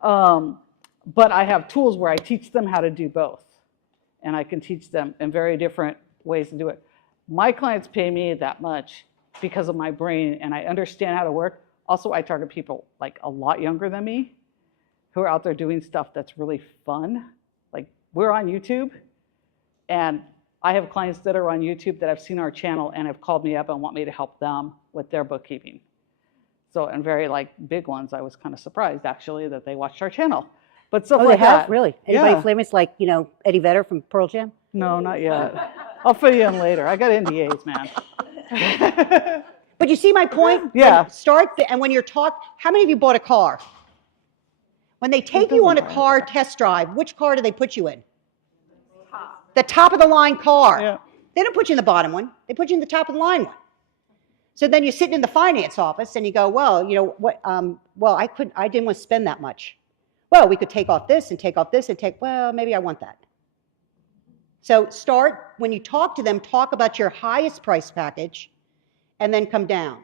But I have tools where I teach them how to do both. And I can teach them in very different ways to do it. My clients pay me that much because of my brain and I understand how to work. Also, I target people a lot younger than me who are out there doing stuff that's really fun. We're on YouTube and I have clients that are on YouTube that have seen our channel and have called me up and want me to help them with their bookkeeping. So, and very big ones, I was kind of surprised actually that they watched our channel. But stuff like that. Really? Anybody Yeah. famous Eddie Vedder from Pearl Jam? No, not yet. I'll fill you in later. I got NDAs, man. But you see my point? Yeah. When you're how many of you bought a car? When they take you on a car test drive, which car do they put you in? The top of the line car. Yeah. They don't put you in the bottom one. They put you in the top of the line one. So then you're sitting in the finance office and you go, well, what? I didn't want to spend that much. Well, we could take off this and take off this and maybe I want that. So when you talk to them, talk about your highest price package and then come down.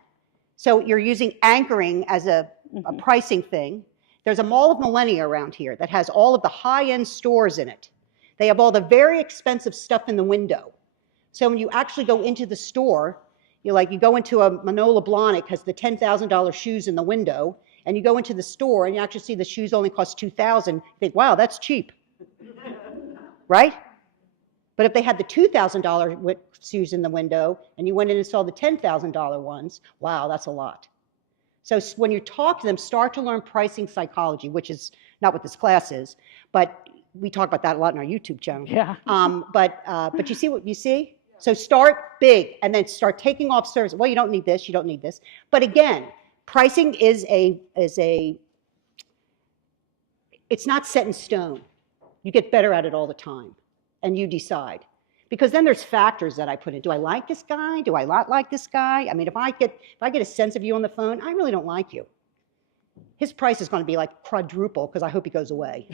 So you're using anchoring as a pricing thing. There's a Mall of Millennia around here that has all of the high-end stores in it. They have all the very expensive stuff in the window. So when you actually go into the store, you go into a Manolo Blahnik, has the $10,000 shoes in the window, and you go into the store and you actually see the shoes only cost $2,000. You think, wow, that's cheap. Right? But if they had the $2,000 shoes in the window and you went in and saw the $10,000 ones, wow, that's a lot. So when you talk to them, start to learn pricing psychology, which is not what this class is, but we talk about that a lot in our YouTube channel. Yeah. But you see what you see? So start big and then start taking off service. Well, you don't need this, you don't need this. But again, Pricing is it's not set in stone. You get better at it all the time, and you decide. Because then there's factors that I put in. Do I like this guy? Do I not like this guy? I mean, if I get a sense of you on the phone, I really don't like you. His price is going to be like quadruple because I hope he goes away.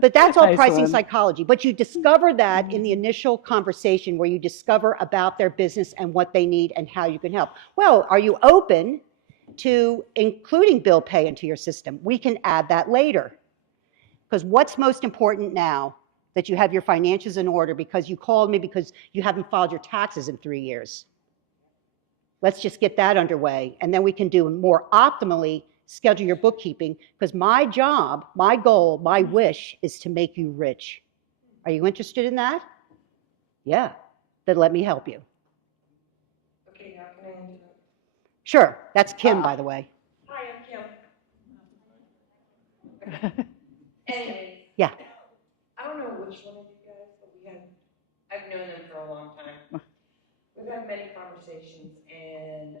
But that's all Nice pricing one. psychology. But you discover that in the initial conversation where you discover about their business and what they need and how you can help. Well, are you open to including bill pay into your system? We can add that later. Because what's most important now? That you have your finances in order because you called me because you haven't filed your taxes in 3 years. Let's just get that underway, and then we can do more optimally schedule your bookkeeping, because my job, my goal, my wish is to make you rich. Are you interested in that? Yeah, then let me help you. Okay, now can I interrupt? Sure, that's Kim, by the way. Hi, I'm Kim. Anyways. Yeah. I don't know which one of you guys, but I've known them for a long time. We've had many conversations, and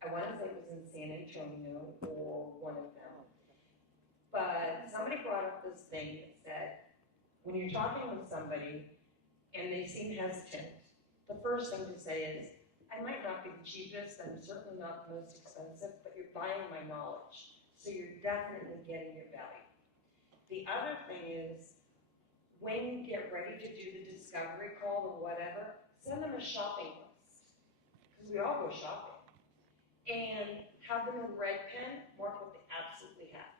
I want to say it was in San Antonio or one of them. But somebody brought up this thing that said, when you're talking with somebody and they seem hesitant, the first thing to say is, I might not be the cheapest, I'm certainly not the most expensive, but you're buying my knowledge. So you're definitely getting your value. The other thing is, when you get ready to do the discovery call or whatever, send them a shopping list, because we all go shopping. And have them a red pen, mark what they absolutely have.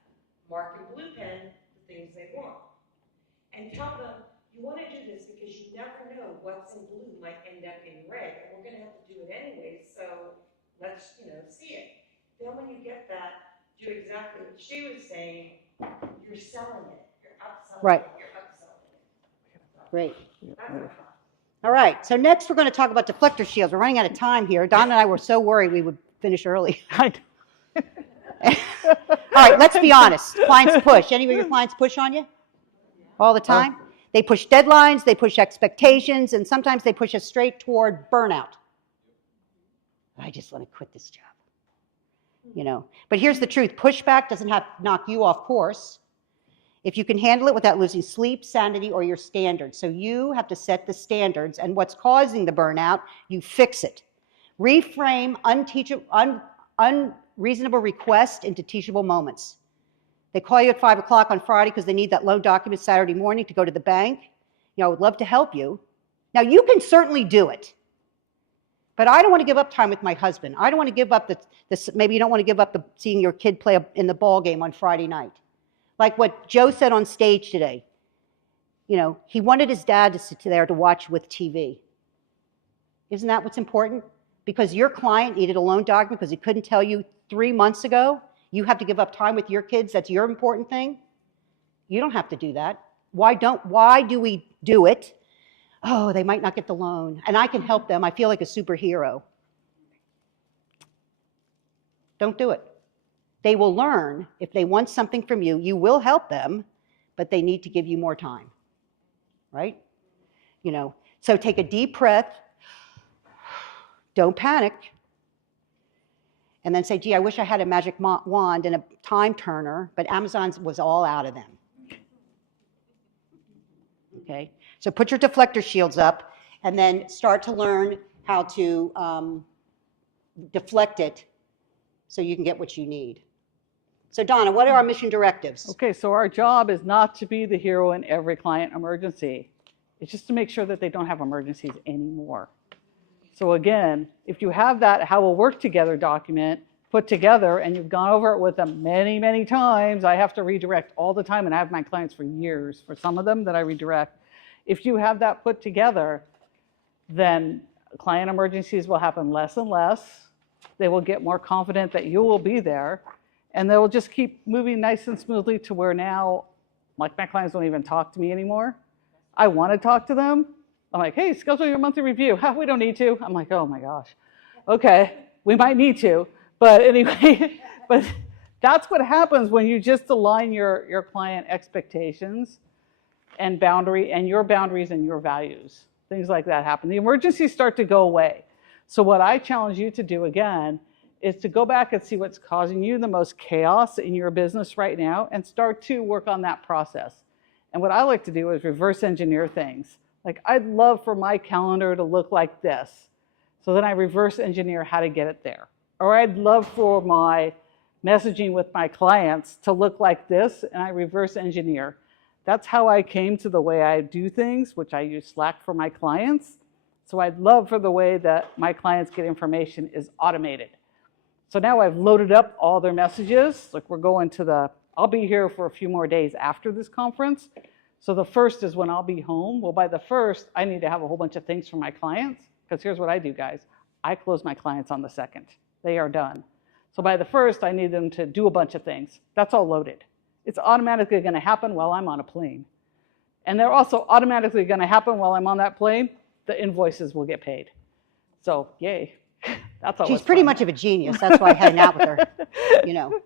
Mark in blue pen the things they want. And tell them, you want to do this because you never know what's in blue might end up in red, and we're going to have to do it anyway, so let's, see it. Then when you get that, do exactly what she was saying, you're selling it, you're upselling Right. it, you're upselling it. Great. That's my thought. All right, so next we're going to talk about deflector shields. We're running out of time here. Don and I were so worried we would finish early. All right, let's be honest. Clients push. Any of your clients push on you? All the time? They push deadlines, they push expectations, and sometimes they push us straight toward burnout. I just want to quit this job. But here's the truth. Pushback doesn't have to knock you off course if you can handle it without losing sleep, sanity, or your standards. So you have to set the standards, and what's causing the burnout, you fix it. Reframe unreasonable requests into teachable moments. They call you at 5 o'clock on Friday because they need that loan document Saturday morning to go to the bank. I would love to help you. Now, you can certainly do it. But I don't want to give up time with my husband. I don't want to give up maybe you don't want to give up seeing your kid play in the ball game on Friday night. Like what Joe said on stage today. He wanted his dad to sit there to watch with TV. Isn't that what's important? Because your client needed a loan document because he couldn't tell you 3 months ago, you have to give up time with your kids, that's your important thing? You don't have to do that. Why do we do it? Oh, they might not get the loan, and I can help them. I feel like a superhero. Don't do it. They will learn if they want something from you, you will help them, but they need to give you more time, right? So take a deep breath. Don't panic. And then say, gee, I wish I had a magic wand and a time turner, but Amazon was all out of them. Okay? So put your deflector shields up and then start to learn how to deflect it so you can get what you need. So Donna, what are our mission directives? Okay, so our job is not to be the hero in every client emergency. It's just to make sure that they don't have emergencies anymore. So again, if you have that how we'll work together document put together and you've gone over it with them many, many times, I have to redirect all the time, and I have my clients for years, for some of them that I redirect. If you have that put together, then client emergencies will happen less and less. They will get more confident that you will be there, and they will just keep moving nice and smoothly to where now, like, my clients don't even talk to me anymore. I want to talk to them. I'm like, hey, schedule your monthly review. We don't need to. I'm like, oh my gosh. Okay, we might need to. But anyway, but that's what happens when you just align your client expectations and your boundaries and your values. things like that happen. The emergencies start to go away. So what I challenge you to do again is to go back and see what's causing you the most chaos in your business right now and start to work on that process. And what I like to do is reverse engineer things. Like, I'd love for my calendar to look like this. So then I reverse engineer how to get it there. Or I'd love for my messaging with my clients to look like this, and I reverse engineer. That's how I came to the way I do things, which I use Slack for my clients. So I'd love for the way that my clients get information is automated. So now I've loaded up all their messages. Like, we're going to I'll be here for a few more days after this conference. So the 1st is when I'll be home. Well, by the 1st, I need to have a whole bunch of things for my clients, because here's what I do, guys. I close my clients on the 2nd. They are done. So by the 1st, I need them to do a bunch of things. That's all loaded. It's automatically going to happen while I'm on a plane. And they're also automatically going to happen while I'm on that plane. The invoices will get paid. So, yay. That's always She's pretty fun. much of a genius. That's why I hang out with her, you know.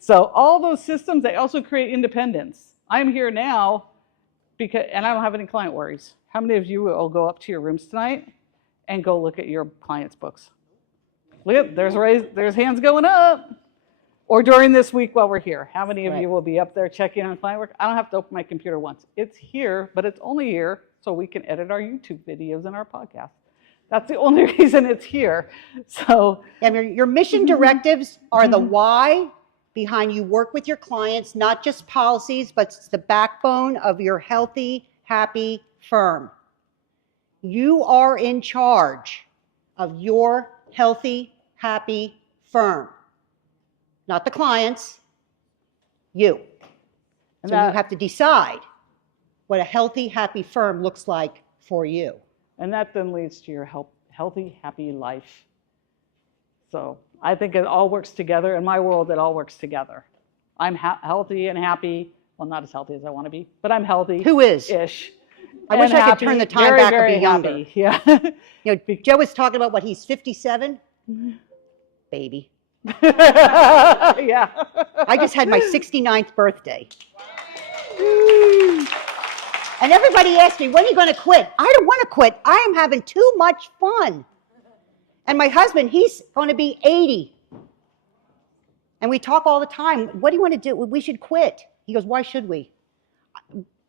So all those systems, they also create independence. I'm here now and I don't have any client worries. How many of you will go up to your rooms tonight and go look at your clients' books? Look at, there's hands going up. Or during this week while we're here, how many of you will be up there checking on client work? I don't have to open my computer once. It's here, but it's only here so we can edit our YouTube videos and our podcast. That's the only reason it's here. So your mission directives are the why behind you work with your clients, not just policies, but it's the backbone of your healthy, happy firm. You are in charge of your healthy, happy firm. Not the clients, you. So you have to decide what a healthy, happy firm looks like for you. And that then leads to your healthy, happy life. So I think it all works together. In my world, it all works together. I'm healthy and happy. Well, not as healthy as I want to be, but I'm healthy. Who is? Ish. I wish I could turn the time back and be younger. Happy. Yeah. You know, Joe was talking about what he's 57. Baby. Yeah. I just had my 69th birthday. And everybody asked me, when are you going to quit? I don't want to quit. I am having too much fun. And my husband, he's going to be 80. And we talk all the time. What do you want to do? We should quit. He goes, why should we?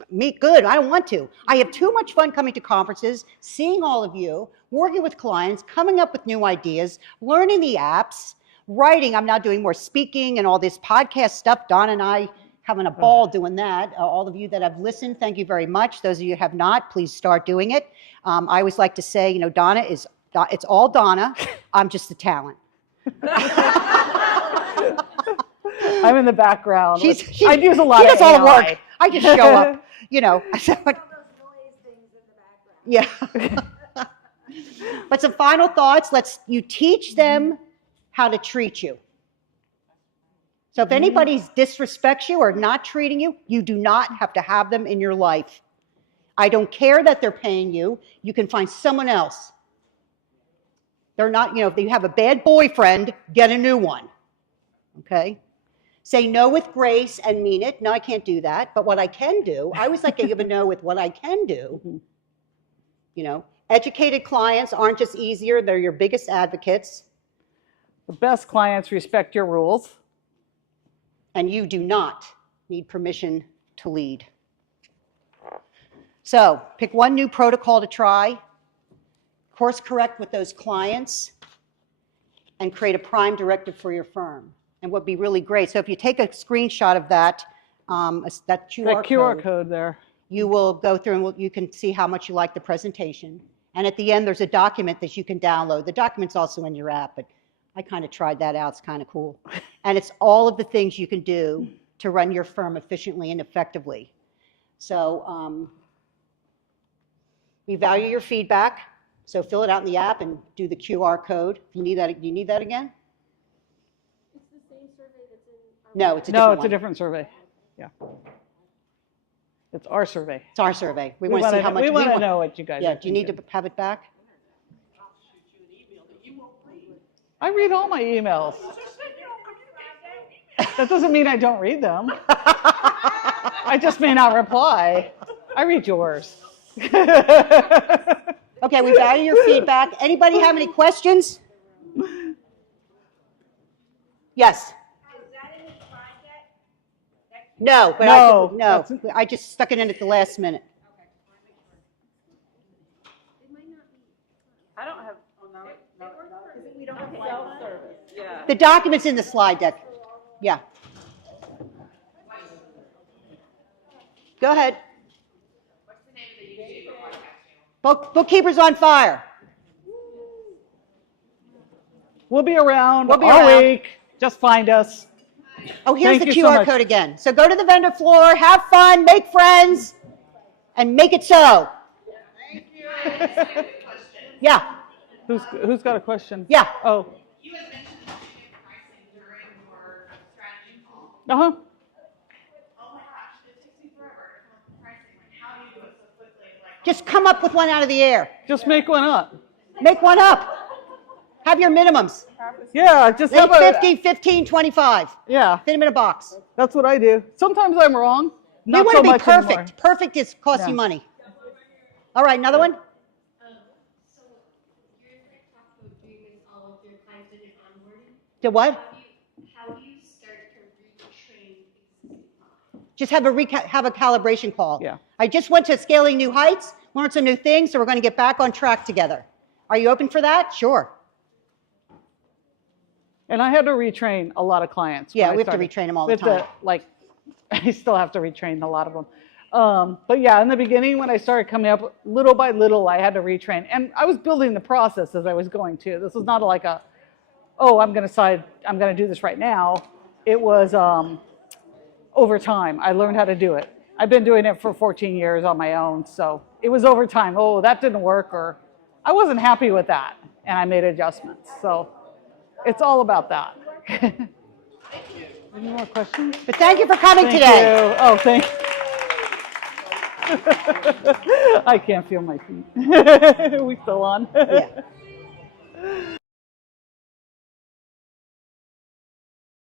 Me, good. I don't want to. I have too much fun coming to conferences, seeing all of you, working with clients, coming up with new ideas, learning the apps, writing. I'm now doing more speaking and all this podcast stuff. Donna and I having a ball doing that. All of you that have listened, thank you very much. Those of you who have not, please start doing it. I always like to say, you know, it's all Donna. I'm just the talent. I'm in the background. I use a lot she of does all the AI. work. I just show up, you know. Yeah. But some final thoughts. You teach them how to treat you. So if anybody disrespects you or not treating you, you do not have to have them in your life. I don't care that they're paying you. You can find someone else. They're not, you know, if you have a bad boyfriend, get a new one. Okay? Say no with grace and mean it. No, I can't do that. But what I can do, I always like to give a no with what I can do. You know, educated clients aren't just easier. They're your biggest advocates. The best clients respect your rules. And you do not need permission to lead. So pick one new protocol to try, course correct with those clients, and create a prime directive for your firm. And what would be really great, so if you take a screenshot of that, that QR code there, you will go through and you can see how much you like the presentation. And at the end, there's a document that you can download. The document's also in your app, but I kind of tried that out. It's kind of cool. And it's all of the things you can do to run your firm efficiently and effectively. So we value your feedback. So fill it out in the app and do the QR code. If you need that, do you need that again? It's the same survey that's in. No, it's a different one. No, it's a different survey. Yeah. It's our survey. It's our survey. We want to see how much we want to know what you guys are do you need to have it back? I read all my emails. That doesn't mean I don't read them. I just may not reply. I read yours. Okay, we value your feedback. Anybody have any questions? Yes. Is that in the project? No, but No, I just stuck it in at the last minute. I don't have, we don't have self-service. Yeah. The document's in the slide deck. Yeah. Go ahead. What's the name of the YouTube podcast channel? Bookkeepers on Fire. We'll be around We'll be all around. week. Just find us. Oh, here's Thank the you so QR much. code again. So go to the vendor floor, have fun, make friends, and make it so. Thank you. I have a question. Yeah, Who's got a question? yeah. Oh, You had mentioned changing pricing during your strategy call. uh-huh. Oh my gosh, it takes me forever to come up with pricing. Like, how do you do it so quickly? Like, Just come up with one out of the air. Just make one up. Make one up. Have your minimums. Yeah, just have 50, 15, 25. Yeah, Fit them in a box. that's what I do. Sometimes I'm wrong. We Not want so to be much perfect. anymore. Perfect is costs you Yeah. money. All right, another one? So you're going to talk about doing this all with your clients in your onboarding. To what? How do you start to retrain existing clients? Just have a calibration call. Yeah. I just went to Scaling New Heights, learned some new things, so we're going to get back on track together. Are you open for that? Sure. And I had to retrain a lot of clients. Yeah, when I we have to started. retrain them all We the have time. to, like, I still have to retrain a lot of them. But yeah, in the beginning, when I started coming up, little by little, I had to retrain. And I was building the process as I was going too. This was not like I'm going to do this right now. It was over time. I learned how to do it. I've been doing it for 14 years on my own. So it was over time. Oh, that didn't work, or I wasn't happy with that. And I made adjustments. So it's all about that. Any more questions? But thank you for coming Thank today. you. Oh, thank I can't feel my feet. Are we still on? Yeah.